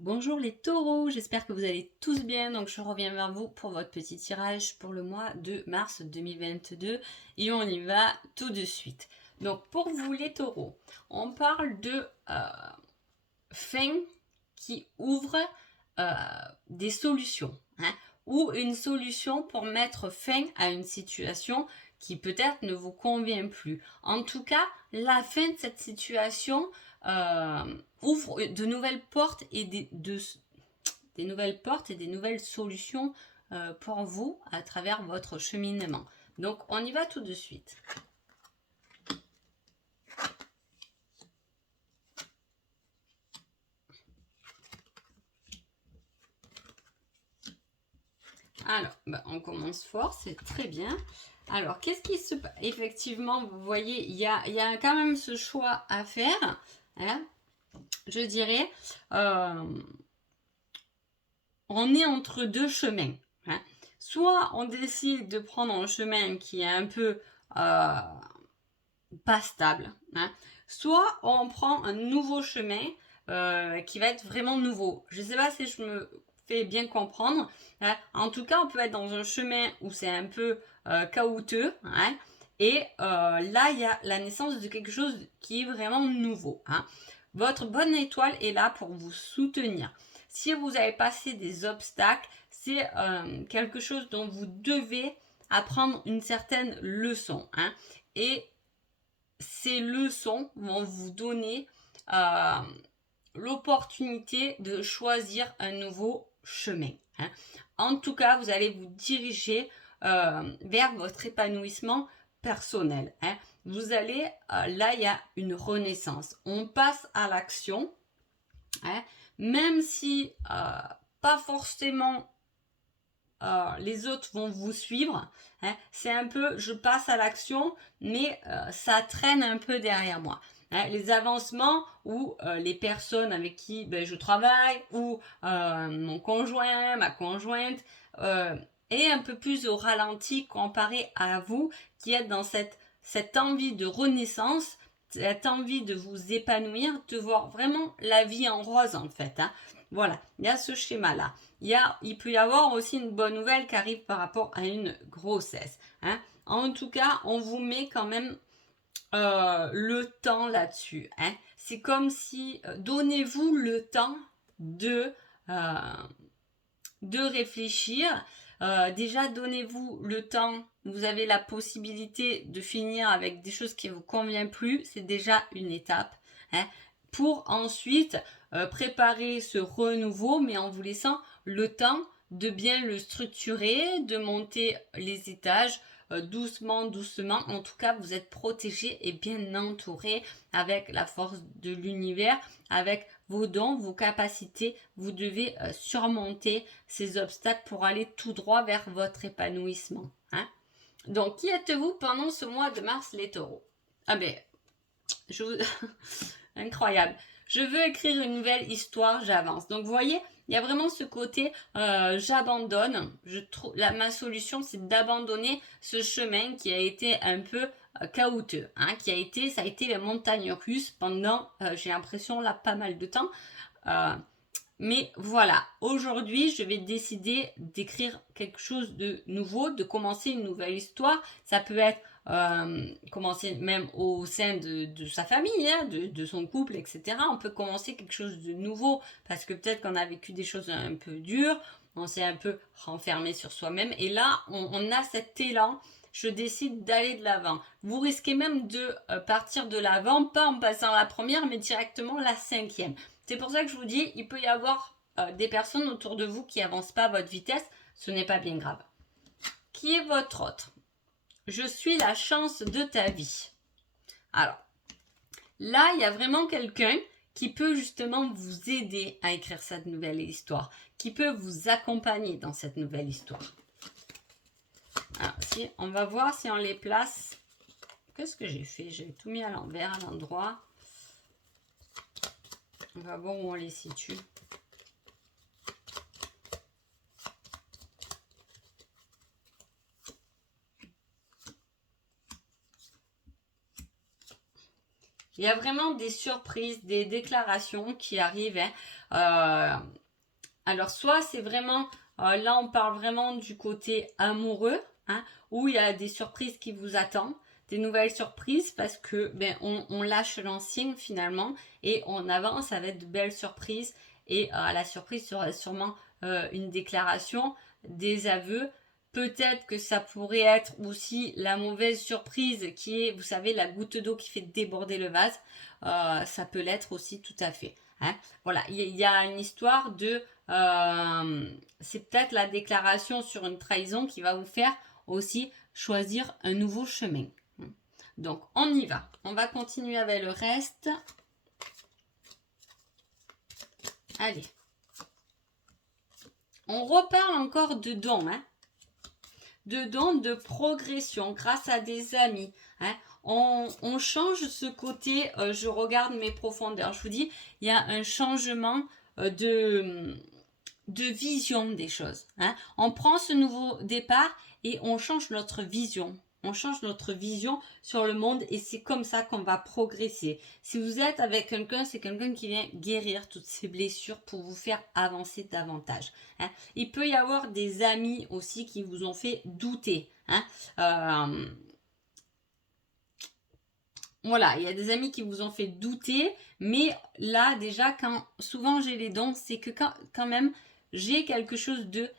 Bonjour les taureaux, j'espère que vous allez tous bien. Donc je reviens vers vous pour votre petit tirage pour le mois de mars 2022 et on y va tout de suite. Donc pour vous les taureaux, on parle de fin qui ouvre des solutions, hein, ou une solution pour mettre fin à une situation qui peut-être ne vous convient plus. En tout cas, la fin de cette situation ouvre de nouvelles portes et des nouvelles portes et des nouvelles solutions pour vous à travers votre cheminement. Donc on y va tout de suite. Alors, on commence fort, c'est très bien. Alors, qu'est-ce qui se passe? Effectivement, vous voyez, il y a quand même ce choix à faire. Hein, je dirais, on est entre deux chemins. Hein. Soit on décide de prendre un chemin qui est un peu pas stable. Hein. Soit on prend un nouveau chemin qui va être vraiment nouveau. Je ne sais pas si je me fais bien comprendre. Hein. En tout cas, on peut être dans un chemin où c'est un peu caouteux. Hein. Et là, il y a la naissance de quelque chose qui est vraiment nouveau. Hein. Votre bonne étoile est là pour vous soutenir. Si vous avez passé des obstacles, c'est quelque chose dont vous devez apprendre une certaine leçon. Hein. Et ces leçons vont vous donner l'opportunité de choisir un nouveau chemin. Hein. En tout cas, vous allez vous diriger vers votre épanouissement personnel. Hein. Vous allez, là, il y a une renaissance. On passe à l'action, hein, même si pas forcément les autres vont vous suivre. Hein. C'est un peu, je passe à l'action, mais ça traîne un peu derrière moi. Hein. Les avancements ou les personnes avec qui je travaille ou mon conjoint, ma conjointe est un peu plus au ralenti comparé à vous qui êtes dans cette envie de renaissance, cette envie de vous épanouir, de voir vraiment la vie en rose en fait. Hein. Voilà, il y a ce schéma-là. Il peut y avoir aussi une bonne nouvelle qui arrive par rapport à une grossesse. Hein. En tout cas, on vous met quand même le temps là-dessus. Hein. C'est comme si, donnez-vous le temps de réfléchir. Déjà, donnez-vous le temps. Vous avez la possibilité de finir avec des choses qui ne vous conviennent plus. C'est déjà une étape. Hein, pour ensuite préparer ce renouveau, mais en vous laissant le temps de bien le structurer, de monter les étages doucement, doucement. En tout cas, vous êtes protégé et bien entouré avec la force de l'univers, avec vos dons, vos capacités. Vous devez surmonter ces obstacles pour aller tout droit vers votre épanouissement. Hein. Donc, qui êtes-vous pendant ce mois de mars, les taureaux? Ah ben, je vous... Incroyable. Je veux écrire une nouvelle histoire, j'avance. Donc, vous voyez, il y a vraiment ce côté j'abandonne. Ma solution, c'est d'abandonner ce chemin qui a été un peu caouteux. Hein, ça a été la montagne russe pendant, j'ai l'impression, là, pas mal de temps. Mais voilà, aujourd'hui, je vais décider d'écrire quelque chose de nouveau, de commencer une nouvelle histoire. Ça peut être commencer même au sein de sa famille, hein, de son couple, etc. On peut commencer quelque chose de nouveau parce que peut-être qu'on a vécu des choses un peu dures, on s'est un peu renfermé sur soi-même. Et là, on a cet élan. Je décide d'aller de l'avant. Vous risquez même de partir de l'avant, pas en passant la première, mais directement la cinquième. C'est pour ça que je vous dis, il peut y avoir des personnes autour de vous qui n'avancent pas à votre vitesse. Ce n'est pas bien grave. Qui est votre autre? Je suis la chance de ta vie. Alors, là, il y a vraiment quelqu'un qui peut justement vous aider à écrire cette nouvelle histoire, qui peut vous accompagner dans cette nouvelle histoire. Alors, on va voir si on les place. Qu'est-ce que j'ai fait? J'ai tout mis à l'envers, à l'endroit. On va voir où on les situe. Il y a vraiment des surprises, des déclarations qui arrivent. Hein. Alors, soit c'est vraiment, là on parle vraiment du côté amoureux, hein, où il y a des surprises qui vous attendent, des nouvelles surprises parce que on lâche l'ancien finalement et on avance avec de belles surprises. Et la surprise sera sûrement une déclaration, des aveux. Peut-être que ça pourrait être aussi la mauvaise surprise qui est, vous savez, la goutte d'eau qui fait déborder le vase. Ça peut l'être aussi tout à fait. Hein. Voilà, il y a une histoire de... c'est peut-être la déclaration sur une trahison qui va vous faire aussi choisir un nouveau chemin. Donc, on y va. On va continuer avec le reste. Allez. On reparle encore de dons, hein. De dons de progression grâce à des amis. Hein. On change ce côté, je regarde mes profondeurs. Je vous dis, il y a un changement de vision des choses. Hein. On prend ce nouveau départ et on change notre vision. On change notre vision sur le monde et c'est comme ça qu'on va progresser. Si vous êtes avec quelqu'un, c'est quelqu'un qui vient guérir toutes ces blessures pour vous faire avancer davantage. Hein. Il peut y avoir des amis aussi qui vous ont fait douter. Hein. Voilà, il y a des amis qui vous ont fait douter, mais là déjà, quand souvent j'ai les dons, c'est que quand même j'ai quelque chose de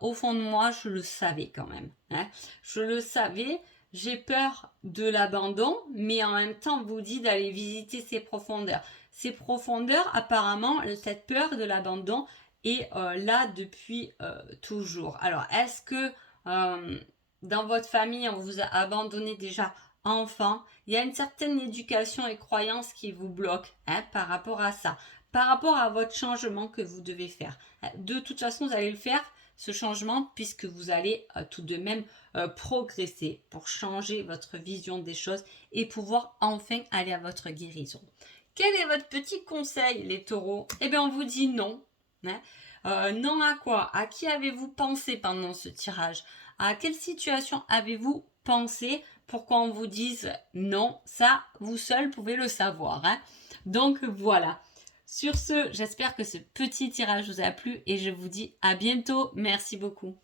au fond de moi, je le savais quand même. Hein. Je le savais, j'ai peur de l'abandon, mais en même temps, on vous dit d'aller visiter ces profondeurs. Ces profondeurs, apparemment, cette peur de l'abandon est là depuis toujours. Alors, est-ce que dans votre famille, on vous a abandonné déjà enfant? Il y a une certaine éducation et croyance qui vous bloque par rapport à ça, par rapport à votre changement que vous devez faire. De toute façon, vous allez le faire, ce changement, puisque vous allez tout de même progresser pour changer votre vision des choses et pouvoir enfin aller à votre guérison. Quel est votre petit conseil, les taureaux? Eh bien, on vous dit non. Hein. Non à quoi? À qui avez-vous pensé pendant ce tirage? À quelle situation avez-vous pensé pour qu'on vous dise non? Ça, vous seul pouvez le savoir. Hein. Donc voilà. Sur ce, j'espère que ce petit tirage vous a plu et je vous dis à bientôt. Merci beaucoup.